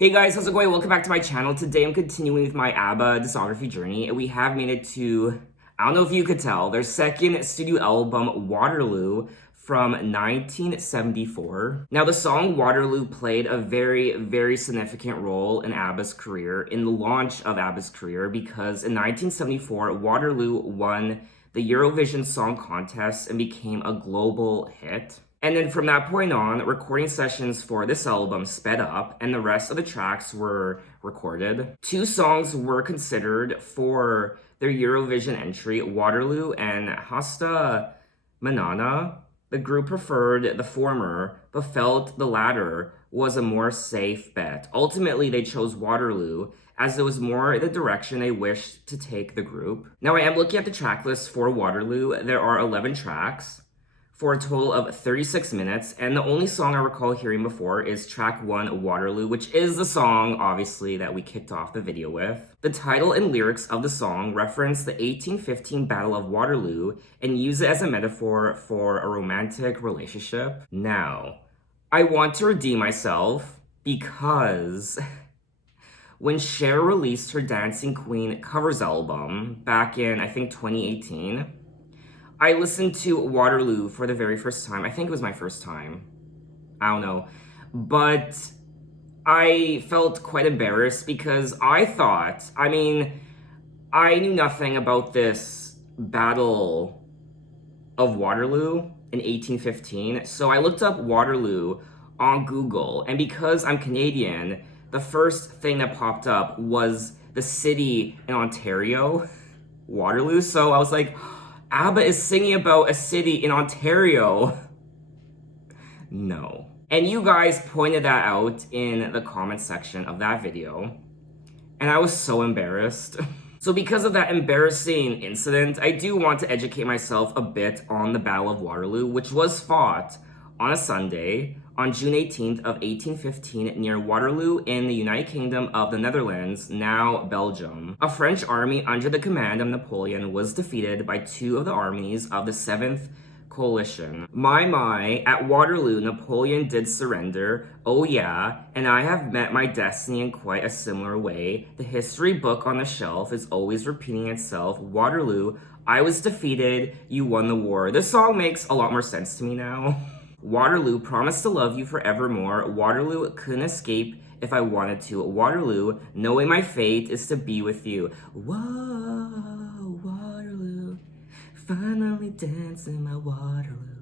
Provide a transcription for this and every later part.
Hey guys, how's it going? Welcome back to my channel. Today I'm continuing with my Abba discography journey, and we have made it to, I don't know if you could tell, their second studio album, Waterloo, from 1974. Now, the song Waterloo played a very significant role in Abba's career, in the launch of Abba's career, because in 1974, Waterloo won the Eurovision Song Contest and became a global hit. And then from that point on, recording sessions for this album sped up and the rest of the tracks were recorded. Two songs were considered for their Eurovision entry, Waterloo and Hasta Manana. The group preferred the former, but felt the latter was a more safe bet. Ultimately, they chose Waterloo as it was more the direction they wished to take the group. Now, I am looking at the track list for Waterloo. There are 11 tracks, for a total of 36 minutes, and the only song I recall hearing before is track 1, Waterloo, which is the song, obviously, that we kicked off the video with. The title and lyrics of the song reference the 1815 Battle of Waterloo and use it as a metaphor for a romantic relationship. Now, I want to redeem myself because when Cher released her Dancing Queen covers album back in, I think, 2018, I listened to Waterloo for the very first time. I think it was my first time. I don't know. But I felt quite embarrassed because I knew nothing about this Battle of Waterloo in 1815. So I looked up Waterloo on Google. And because I'm Canadian, the first thing that popped up was the city in Ontario, Waterloo. So I was like, Abba is singing about a city in Ontario. No. And you guys pointed that out in the comment section of that video, and I was so embarrassed. So because of that embarrassing incident, I do want to educate myself a bit on the Battle of Waterloo, which was fought on a Sunday on June 18th of 1815 near Waterloo in the United Kingdom of the Netherlands, now Belgium. A French army under the command of Napoleon was defeated by two of the armies of the 7th Coalition. My, at Waterloo, Napoleon did surrender, oh yeah, and I have met my destiny in quite a similar way. The history book on the shelf is always repeating itself. Waterloo, I was defeated, you won the war. This song makes a lot more sense to me now. Waterloo, promised to love you forevermore. Waterloo, couldn't escape if I wanted to. Waterloo, knowing my fate is to be with you. Whoa, Waterloo, finally dancing my Waterloo.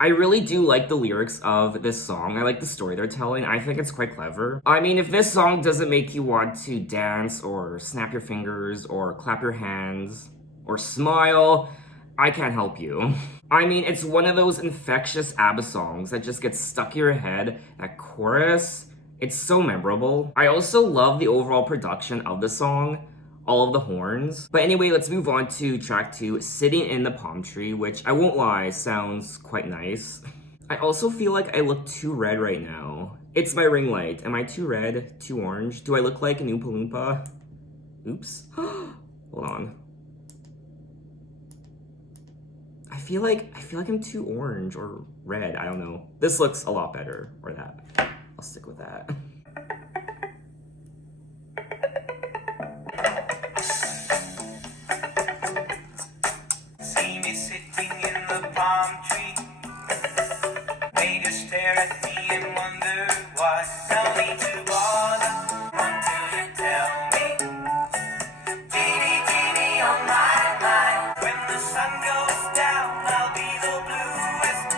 I really do like the lyrics of this song. I like the story they're telling. I think it's quite clever. I mean, if this song doesn't make you want to dance or snap your fingers or clap your hands or smile, I can't help you. I mean, it's one of those infectious ABBA songs that just gets stuck in your head. That chorus, it's so memorable. I also love the overall production of the song, all of the horns. But anyway, let's move on to track 2, Sitting in the Palm Tree, which I won't lie, sounds quite nice. I also feel like I look too red right now. It's my ring light. Am I too red? Too orange? Do I look like an Oompa Loompa? Oops. Hold on. I feel like I'm too orange or red. I don't know. This looks a lot better, or that. I'll stick with that. See me sitting in the palm tree. They just stare at me and wonder why. No need to bother until you tell me. Teeny, teeny on my mind. When the sun goes down, I'll be the bluest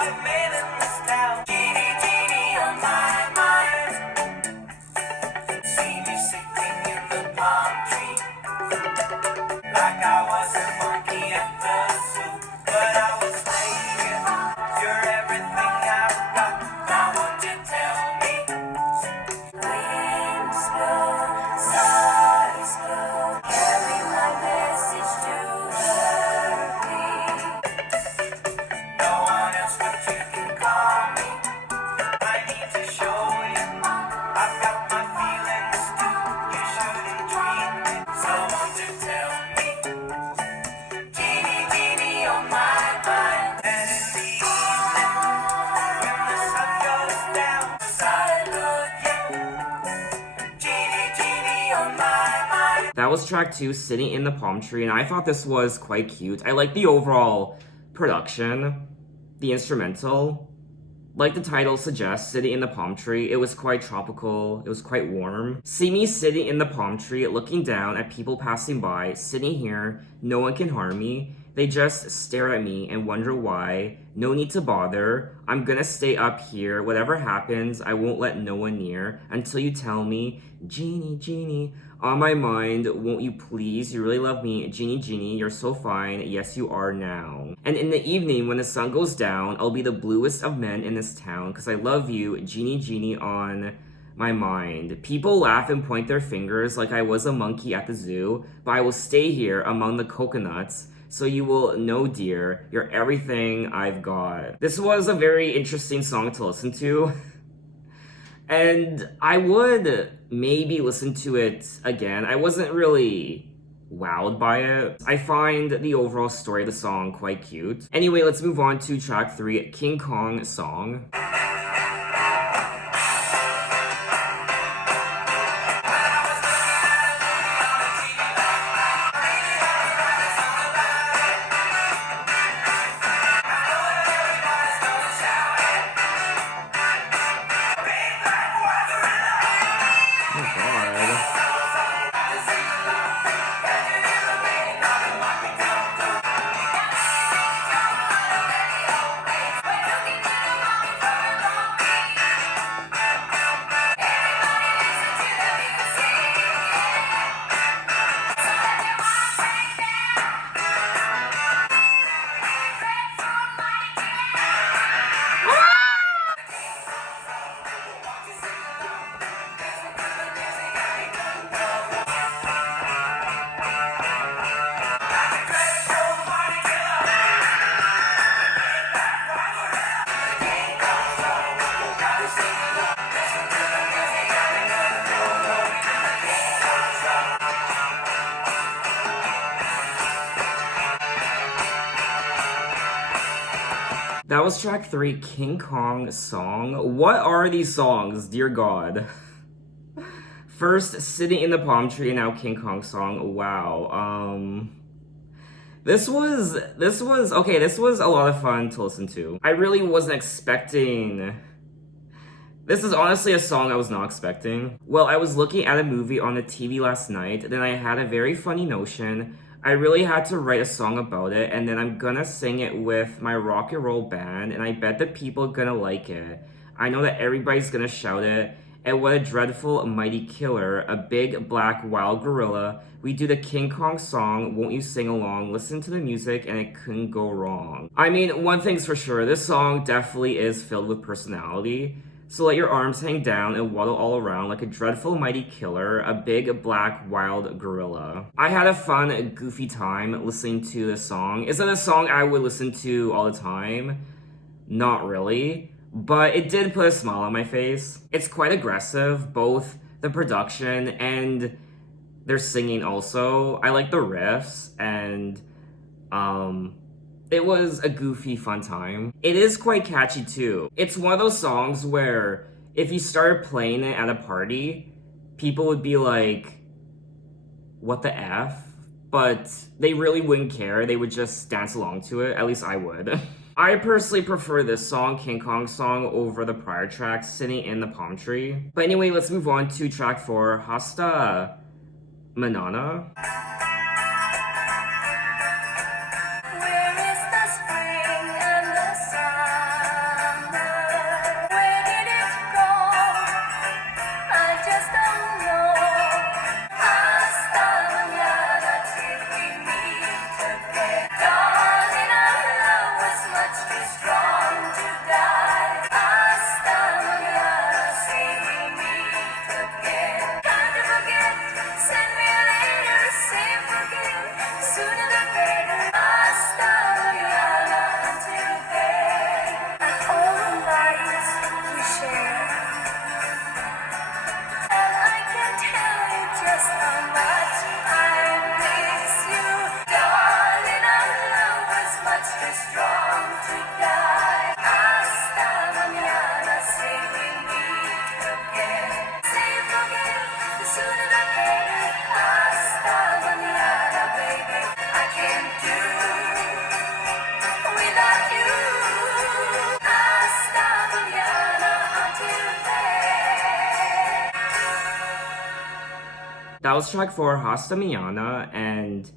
of men in this town. Teeny, teeny on my mind. See me sitting in the palm tree, like I was a monkey at the zoo, but I was thinking, you're everything I've got. Now won't you tell That was track 2, Sitting in the Palm Tree, and I thought this was quite cute. I like the overall production, the instrumental. Like the title suggests, sitting in the palm tree, it was quite tropical, it was quite warm. See me sitting in the palm tree, looking down at people passing by, sitting here, no one can harm me. They just stare at me and wonder why. No need to bother. I'm gonna stay up here. Whatever happens, I won't let no one near until you tell me, Genie, Genie, on my mind, won't you please? You really love me, Genie, Genie, you're so fine. Yes, you are now. And in the evening, when the sun goes down, I'll be the bluest of men in this town, cause I love you, Genie, Genie, on my mind. People laugh and point their fingers like I was a monkey at the zoo, but I will stay here among the coconuts. So you will know, dear, you're everything I've got. This was a very interesting song to listen to. And I would maybe listen to it again. I wasn't really wowed by it. I find the overall story of the song quite cute. Anyway, let's move on to track 3, King Kong Song. That was track 3, King Kong Song. What are these songs, dear God? First, Sitting in the Palm Tree, and now King Kong Song. Wow. This was a lot of fun to listen to. I really wasn't expecting. This is honestly a song I was not expecting. Well, I was looking at a movie on the TV last night, then I had a very funny notion. I really had to write a song about it, and then I'm gonna sing it with my rock and roll band, and I bet the people are gonna like it. I know that everybody's gonna shout it. And what a dreadful, mighty killer, a big, black, wild gorilla. We do the King Kong song, won't you sing along? Listen to the music, and it couldn't go wrong. I mean, one thing's for sure, this song definitely is filled with personality. So let your arms hang down and waddle all around like a dreadful mighty killer, a big black wild gorilla. I had a fun, goofy time listening to this song. Is it a song I would listen to all the time? Not really, but it did put a smile on my face. It's quite aggressive, both the production and their singing also. I like the riffs, and it was a goofy, fun time. It is quite catchy too. It's one of those songs where if you started playing it at a party, people would be like, what the F? But they really wouldn't care. They would just dance along to it. At least I would. I personally prefer this song, King Kong Song, over the prior track, Sitting in the Palm Tree. But anyway, let's move on to track 4, Hasta Manana. That was track 4, Hasta Mañana, and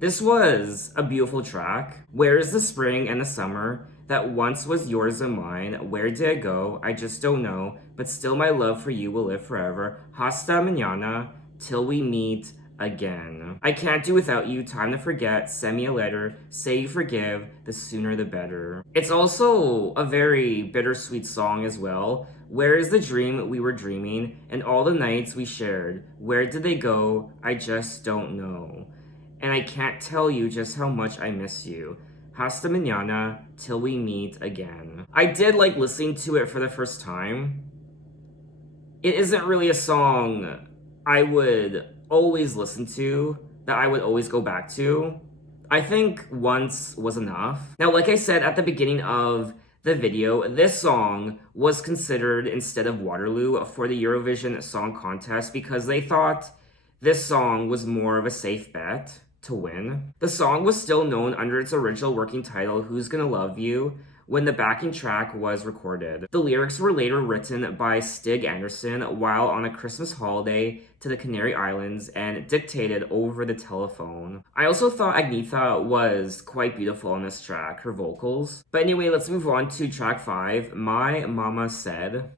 this was a beautiful track. Where is the spring and the summer that once was yours and mine? Where did it go? I just don't know, but still my love for you will live forever. Hasta Mañana, till we meet again. I can't do without you, time to forget, send me a letter, say you forgive, the sooner the better. It's also a very bittersweet song as well. Where is the dream we were dreaming and all the nights we shared? Where did they go? I just don't know. And I can't tell you just how much I miss you. Hasta mañana, till we meet again. I did like listening to it for the first time. It isn't really a song I would always listen to, that I would always go back to. I think once was enough. Now, like I said at the beginning of the video, this song was considered instead of Waterloo for the Eurovision Song Contest because they thought this song was more of a safe bet to win. The song was still known under its original working title, Who's Gonna Love You, when the backing track was recorded. The lyrics were later written by Stig Anderson while on a Christmas holiday to the Canary Islands and dictated over the telephone. I also thought Agnetha was quite beautiful on this track, her vocals. But anyway, let's move on to track 5, My Mama Said.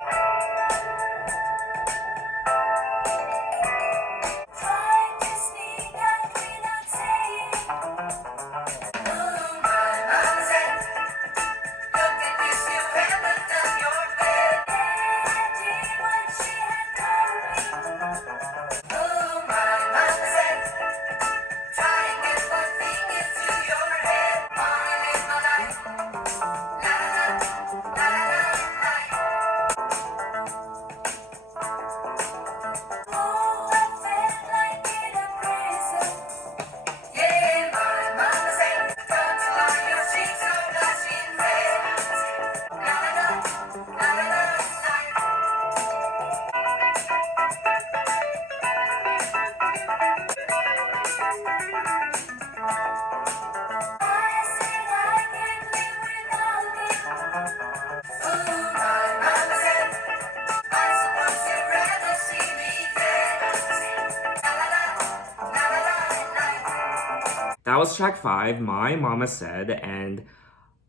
That was track 5, My Mama Said, and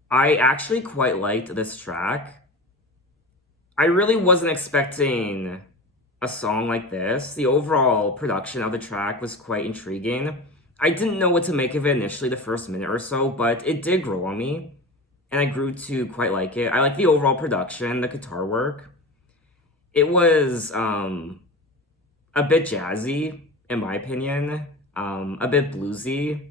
I actually quite liked this track. I really wasn't expecting a song like this. The overall production of the track was quite intriguing. I didn't know what to make of it initially the first minute or so, but it did grow on me, and I grew to quite like it. I like the overall production, the guitar work. It was a bit jazzy, in my opinion, a bit bluesy,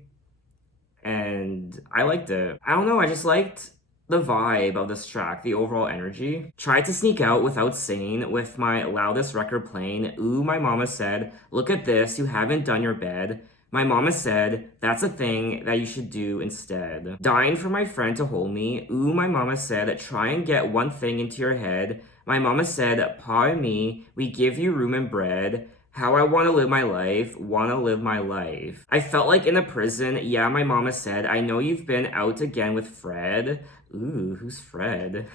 and I liked it. I don't know, I just liked the vibe of this track, the overall energy. Tried to sneak out without singing with my loudest record playing. Ooh, my mama said, look at this, you haven't done your bed. My mama said, that's a thing that you should do instead. Dying for my friend to hold me. Ooh, my mama said, try and get one thing into your head. My mama said, Pa and me, we give you room and bread. How I want to live my life, want to live my life. I felt like in a prison, yeah, my mama said, I know you've been out again with Fred. Ooh, who's Fred?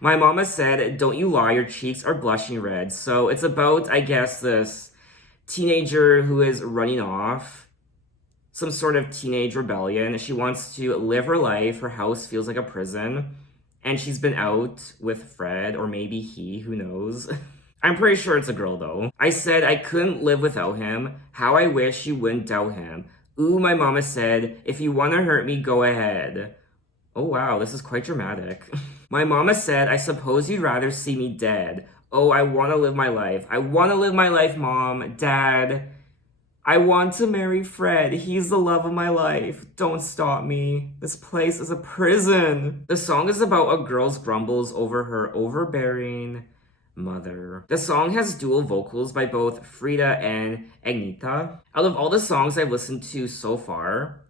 My mama said, don't you lie, your cheeks are blushing red. So it's about, I guess, this teenager who is running off, some sort of teenage rebellion. She wants to live her life, her house feels like a prison, and she's been out with Fred, or maybe he, who knows. I'm pretty sure it's a girl though. I said I couldn't live without him. How I wish you wouldn't doubt him. Ooh, my mama said, if you want to hurt me, go ahead. Oh wow, this is quite dramatic. My mama said, I suppose you'd rather see me dead. Oh, I want to live my life. I want to live my life, Mom, Dad. I want to marry Fred. He's the love of my life. Don't stop me. This place is a prison. The song is about a girl's grumbles over her overbearing mother. The song has dual vocals by both Frida and Agnetha. Out of all the songs I've listened to so far,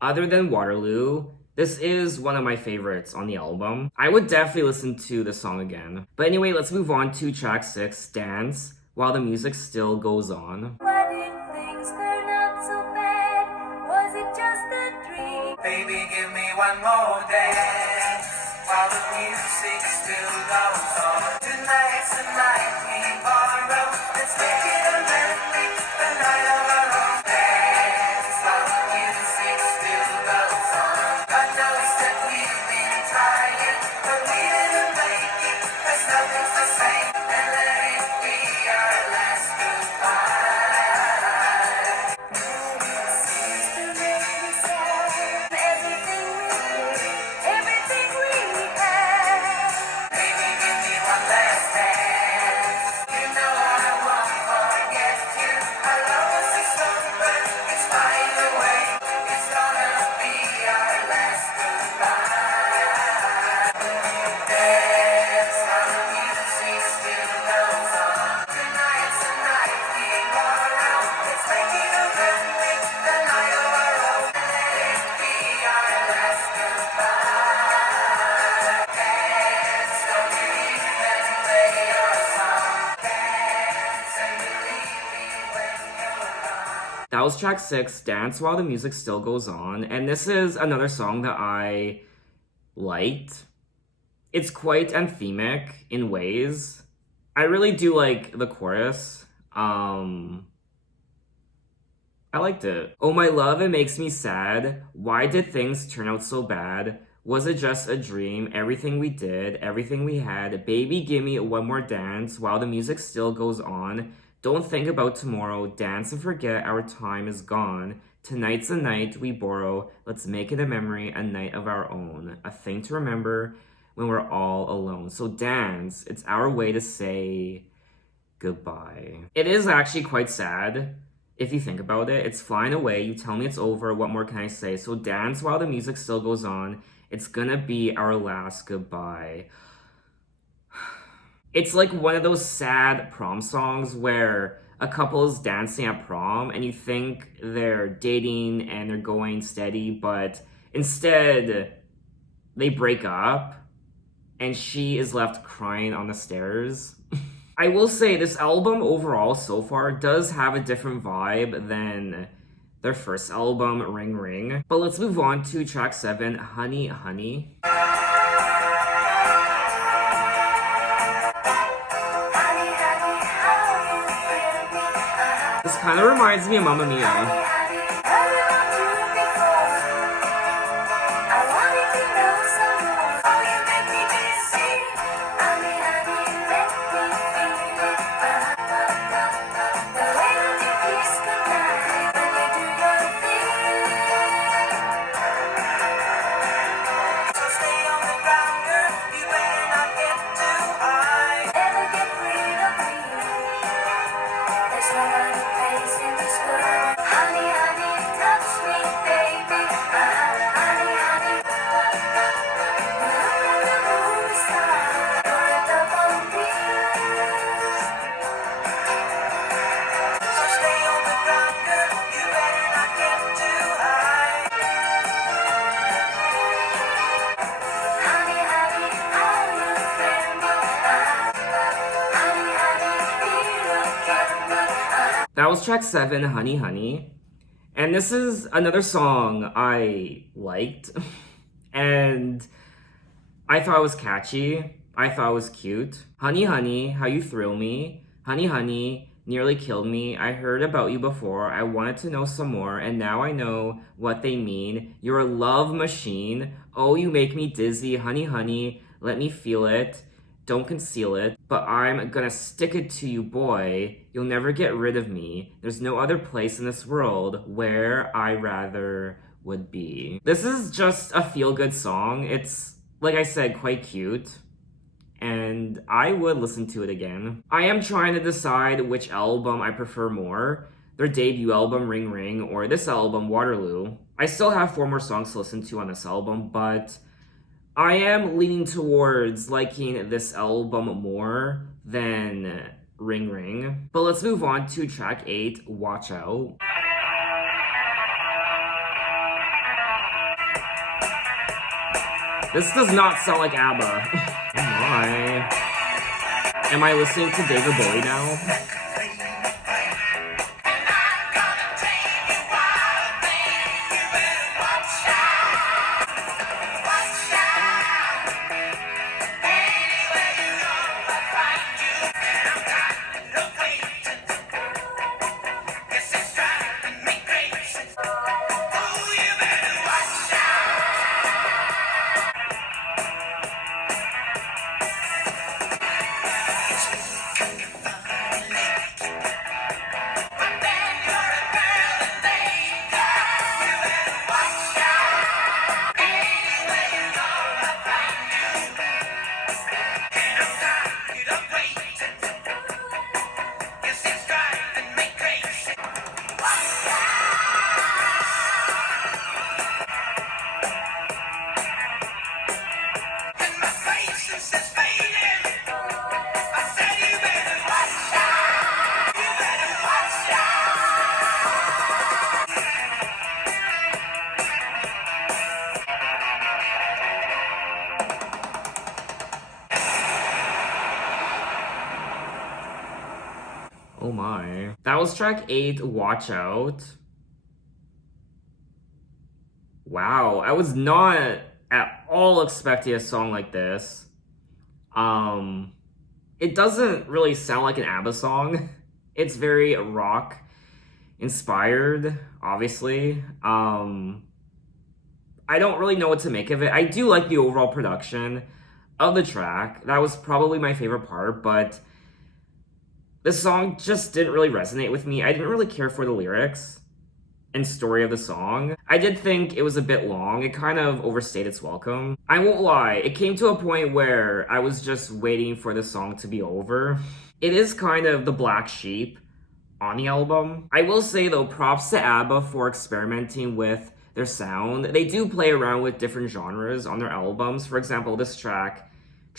other than Waterloo, this is one of my favorites on the album. I would definitely listen to the song again. But anyway, let's move on to track 6, Dance, while the music still goes on. Why did things turn out so bad? Was it just a dream? Baby, give me one more dance while the music still goes on. Tonight's the night we borrow. Let's make it a memory, the night was track 6, Dance While the Music Still Goes On. And this is another song that I liked. It's quite anthemic in ways. I really do like the chorus. I liked it. Oh my love, it makes me sad. Why did things turn out so bad? Was it just a dream? Everything we did, everything we had. Baby, give me one more dance while the music still goes on. Don't think about tomorrow. Dance and forget our time is gone. Tonight's a night we borrow. Let's make it a memory, a night of our own. A thing to remember when we're all alone. So dance, it's our way to say goodbye. It is actually quite sad. If you think about it, it's flying away. You tell me it's over. What more can I say? So dance while the music still goes on. It's gonna be our last goodbye. It's like one of those sad prom songs where a couple is dancing at prom and you think they're dating and they're going steady, but instead they break up and she is left crying on the stairs. I will say this album overall so far does have a different vibe than their first album, Ring Ring. But let's move on to track 7, Honey Honey. This kind of reminds me of Mamma Mia. That was track 7, Honey Honey. And this is another song I liked. And I thought it was catchy. I thought it was cute. Honey Honey, how you thrill me. Honey Honey, nearly killed me. I heard about you before. I wanted to know some more. And now I know what they mean. You're a love machine. Oh, you make me dizzy. Honey Honey, let me feel it. Don't conceal it, but I'm gonna stick it to you, boy. You'll never get rid of me. There's no other place in this world where I rather would be. This is just a feel-good song. It's, like I said, quite cute, and I would listen to it again. I am trying to decide which album I prefer more, their debut album, Ring Ring, or this album, Waterloo. I still have 4 more songs to listen to on this album, but I am leaning towards liking this album more than Ring Ring. But let's move on to track 8, Watch Out. This does not sound like Abba. Oh my. Am I listening to David Bowie now? Oh my. That was track 8, Watch Out. Wow, I was not at all expecting a song like this. It doesn't really sound like an ABBA song. It's very rock inspired, obviously. I don't really know what to make of it. I do like the overall production of the track. That was probably my favorite part, but the song just didn't really resonate with me. I didn't really care for the lyrics and story of the song. I did think it was a bit long. It kind of overstayed its welcome. I won't lie, it came to a point where I was just waiting for the song to be over. It is kind of the black sheep on the album. I will say though, props to ABBA for experimenting with their sound. They do play around with different genres on their albums. For example, this track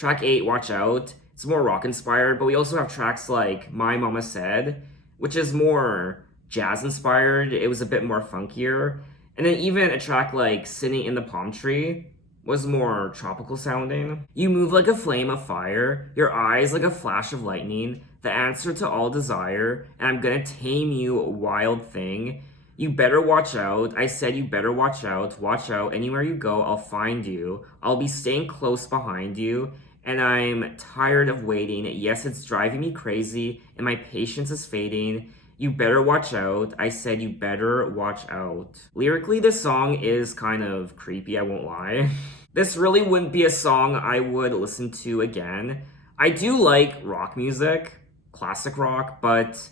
8, Watch Out, it's more rock inspired, but we also have tracks like My Mama Said, which is more jazz inspired. It was a bit more funkier. And then even a track like Sitting in the Palm Tree was more tropical sounding. You move like a flame of fire, your eyes like a flash of lightning, the answer to all desire, and I'm gonna tame you, wild thing. You better watch out. I said you better watch out. Watch out. Anywhere you go, I'll find you. I'll be staying close behind you. And I'm tired of waiting. Yes, it's driving me crazy, and my patience is fading. You better watch out. I said you better watch out. Lyrically, this song is kind of creepy, I won't lie. This really wouldn't be a song I would listen to again. I do like rock music, classic rock, but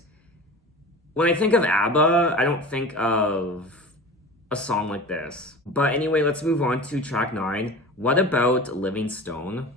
when I think of ABBA, I don't think of a song like this. But anyway, let's move on to track 9. What About Livingstone?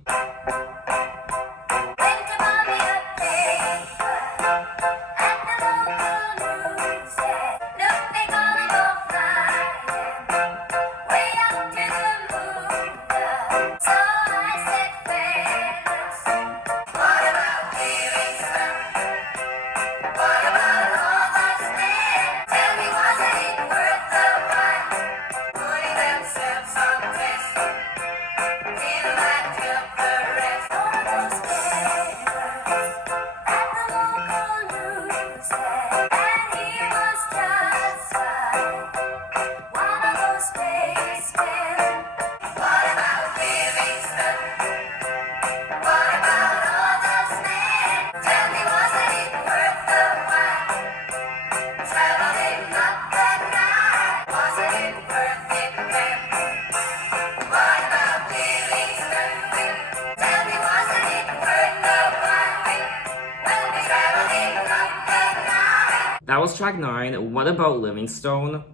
That was track 9, What About Livingstone?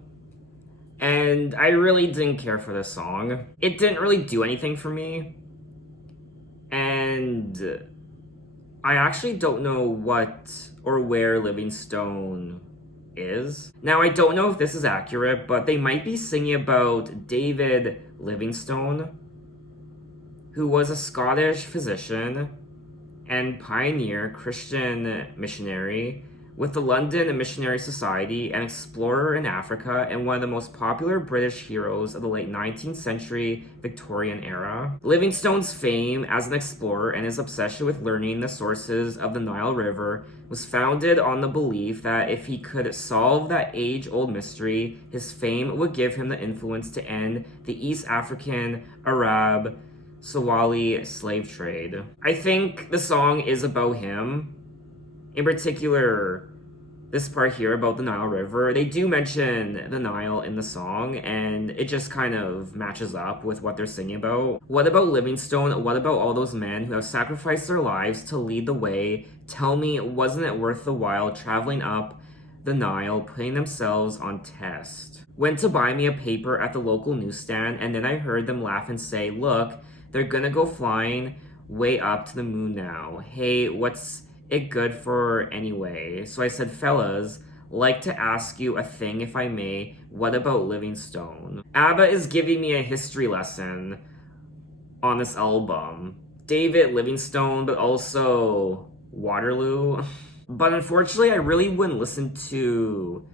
And I really didn't care for this song. It didn't really do anything for me. And I actually don't know what or where Livingstone is. Now, I don't know if this is accurate, but they might be singing about David Livingstone, who was a Scottish physician and pioneer Christian missionary with the London Missionary Society, an explorer in Africa, and one of the most popular British heroes of the late 19th century Victorian era. Livingstone's fame as an explorer and his obsession with learning the sources of the Nile River was founded on the belief that if he could solve that age-old mystery, his fame would give him the influence to end the East African, Arab, Somali slave trade. I think the song is about him. In particular, this part here about the Nile River, they do mention the Nile in the song, and it just kind of matches up with what they're singing about. What about Livingstone? What about all those men who have sacrificed their lives to lead the way? Tell me, wasn't it worth the while traveling up the Nile, putting themselves on test? Went to buy me a paper at the local newsstand, and then I heard them laugh and say, look, they're gonna go flying way up to the moon now. Hey, what's it good for anyway? So I said, fellas, like to ask you a thing if I may. What about Livingstone? ABBA is giving me a history lesson on this album. David Livingstone, but also Waterloo. But unfortunately, I really wouldn't listen to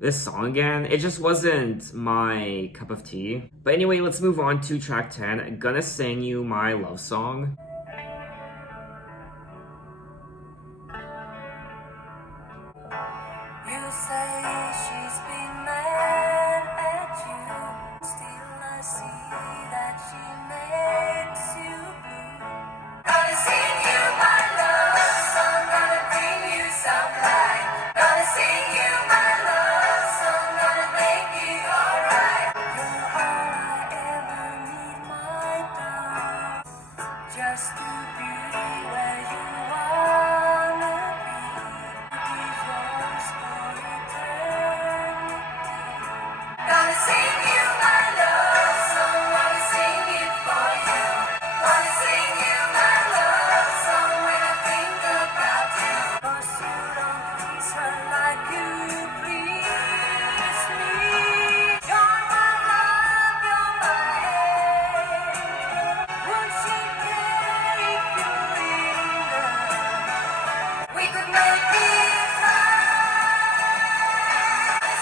this song again. It just wasn't my cup of tea. But anyway, let's move on to track 10. Gonna Sing You My Love Song. You say she's been mad at you, still make me cry.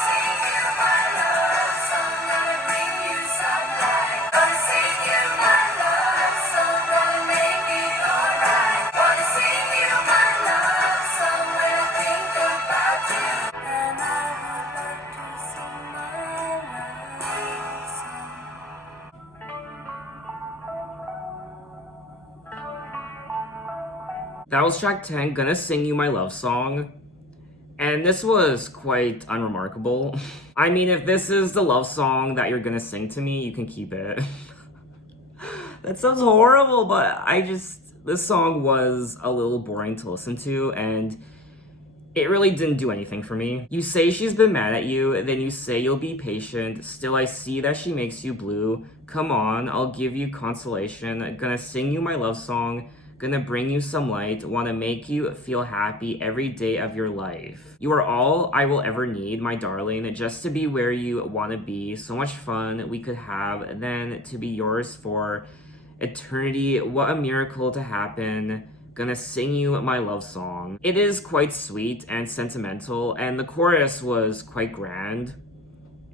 Sing you my love song, gonna bring you some light. Gonna sing you my love song, gonna make it alright. Wanna sing you my love song when I think about you. And I would love to sing my love song. That was track 10, Gonna Sing You My Love Song. And this was quite unremarkable. I mean, if this is the love song that you're gonna sing to me, you can keep it. That sounds horrible, but this song was a little boring to listen to, and it really didn't do anything for me. You say she's been mad at you, then you say you'll be patient. Still, I see that she makes you blue. Come on, I'll give you consolation. Gonna sing you my love song. Gonna bring you some light. Wanna make you feel happy every day of your life. You are all I will ever need, my darling, just to be where you wanna be. So much fun we could have then to be yours for eternity. What a miracle to happen. Gonna sing you my love song. It is quite sweet and sentimental, and the chorus was quite grand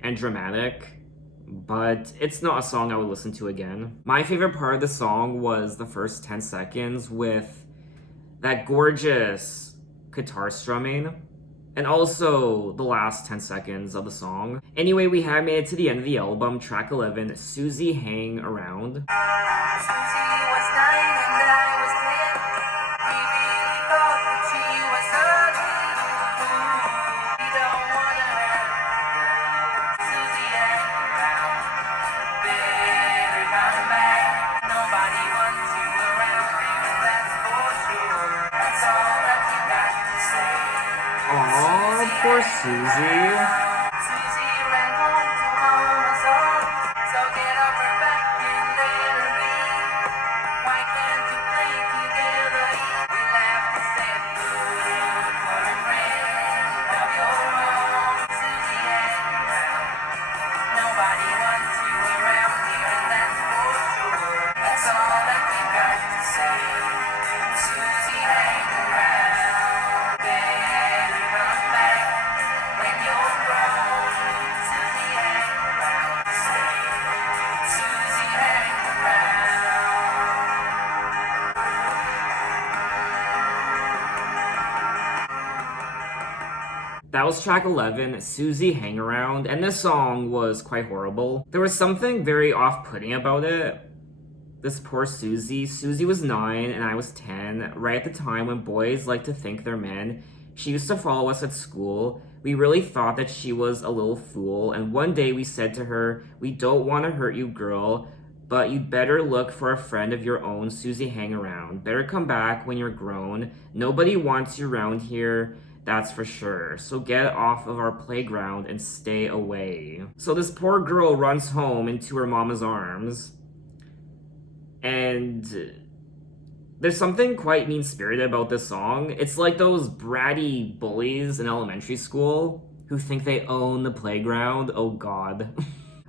and dramatic, but it's not a song I would listen to again. My favorite part of the song was the first 10 seconds with that gorgeous guitar strumming, and also the last 10 seconds of the song. Anyway, we have made it to the end of the album, track 11, Suzy-hang-around. Susie was 9 and I was 10. We really thought that she was a little fool. We don't wanna hurt Susie hang around. Better come back. Nobody wants you around here, that's for sure. That's all that we got to say. Aww, poor Susie. Susie ran home to mama's home. So get off her back and let her be. Why can't you play together? We laughed and said good for a friend of your own. Susie hang around. Nobody wants you around here, and that's for sure. That's all that we got to say. Susie hang around. Better come back when you're grown. Susie hang around. Say, Susie hang around. That was track 11, Suzy-hang-around, and this song was quite horrible. There was something very off-putting about it. This poor Susie. Susie was 9 and I was 10, right at the time when boys like to think they're men. She used to follow us at school. We really thought that she was a little fool, and one day we said to her, "We don't want to hurt you, girl, but you'd better look for a friend of your own, Suzy-hang-around. Better come back when you're grown. Nobody wants you around here, that's for sure. So get off of our playground and stay away." So this poor girl runs home into her mama's arms. And there's something quite mean-spirited about this song. It's like those bratty bullies in elementary school who think they own the playground. Oh god.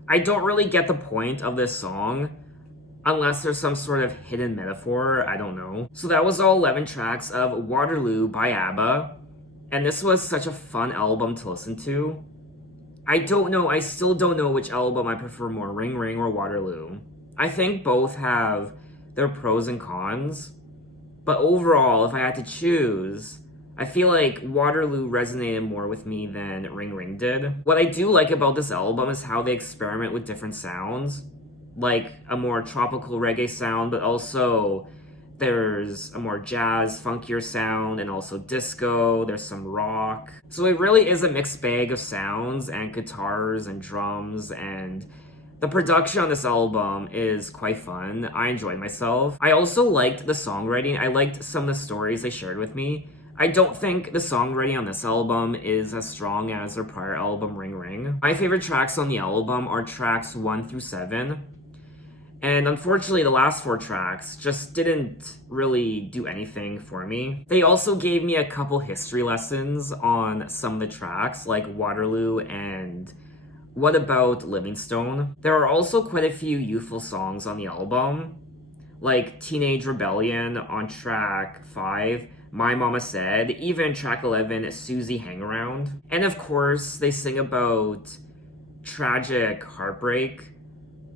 I don't really get the point of this song unless there's some sort of hidden metaphor. I don't know. So that was all 11 tracks of Waterloo by Abba. And this was such a fun album to listen to. I still don't know which album I prefer more, Ring Ring or Waterloo. I think both have their pros and cons. But overall, if I had to choose, I feel like Waterloo resonated more with me than Ring Ring did. What I do like about this album is how they experiment with different sounds. Like a more tropical reggae sound, but also there's a more jazz, funkier sound, and also disco, there's some rock. So it really is a mixed bag of sounds and guitars and drums, and the production on this album is quite fun. I enjoyed myself. I also liked the songwriting. I liked some of the stories they shared with me. I don't think the songwriting on this album is as strong as their prior album, Ring Ring. My favorite tracks on the album are tracks 1 through 7. And unfortunately, the last 4 tracks just didn't really do anything for me. They also gave me a couple history lessons on some of the tracks, like Waterloo and What About Livingstone. There are also quite a few youthful songs on the album, like Teenage Rebellion on track 5. My Mama Said, even track 11, Suzy-hang-around. And of course, they sing about tragic heartbreak,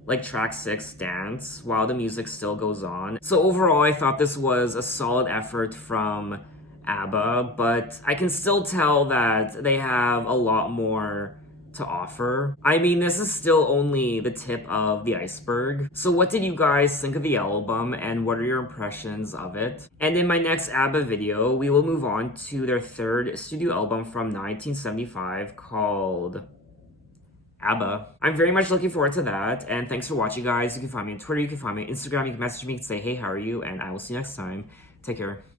like track 6, Dance, while the music still goes on. So overall, I thought this was a solid effort from Abba, but I can still tell that they have a lot more to offer. I mean, this is still only the tip of the iceberg. So what did you guys think of the album, and what are your impressions of it? And in my next Abba video, we will move on to their third studio album from 1975 called Abba. I'm very much looking forward to that, and thanks for watching, guys. You can find me on Twitter, you can find me on Instagram, you can message me and say, hey, how are you? And I will see you next time. Take care.